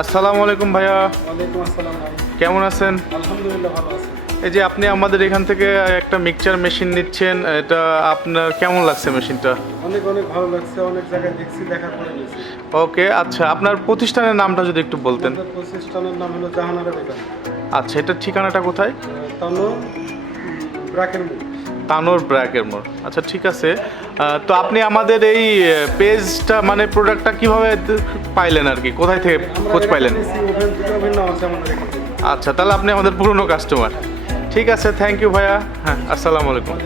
আসসালামু আলাইকুম ভাইয়া। ওয়ালাইকুম আসসালাম ভাই। কেমন আছেন? আলহামদুলিল্লাহ ভালো আছি। এই যে আপনি আমাদের এখান থেকে একটা মিক্সচার মেশিন নিচ্ছেন এটা আপনার কেমন লাগছে মেশিনটা অনেক অনেক ভালো লাগছে অনেক জায়গায় দেখছি দেখার পরে গেছি ওকে আচ্ছা আপনার প্রতিষ্ঠানের নামটা যদি একটু বলতেন। প্রতিষ্ঠানের নাম হলো জাহানারা বেকার। আচ্ছা এটার ঠিকানাটা কোথায়? তানো ব্রাকের তানোর ব্র্যাকের মোড়। আচ্ছা ঠিক আছে। তো আপনি আমাদের এই পেজটা মানে প্রোডাক্টটা কীভাবে পাইলেন আর কি? কোথায় থেকে খোঁজ পাইলেন? আচ্ছা তাহলে আপনি আমাদের পুরনো কাস্টমার। ঠিক আছে, থ্যাংক ইউ ভাইয়া। হ্যাঁ আসসালামু আলাইকুম।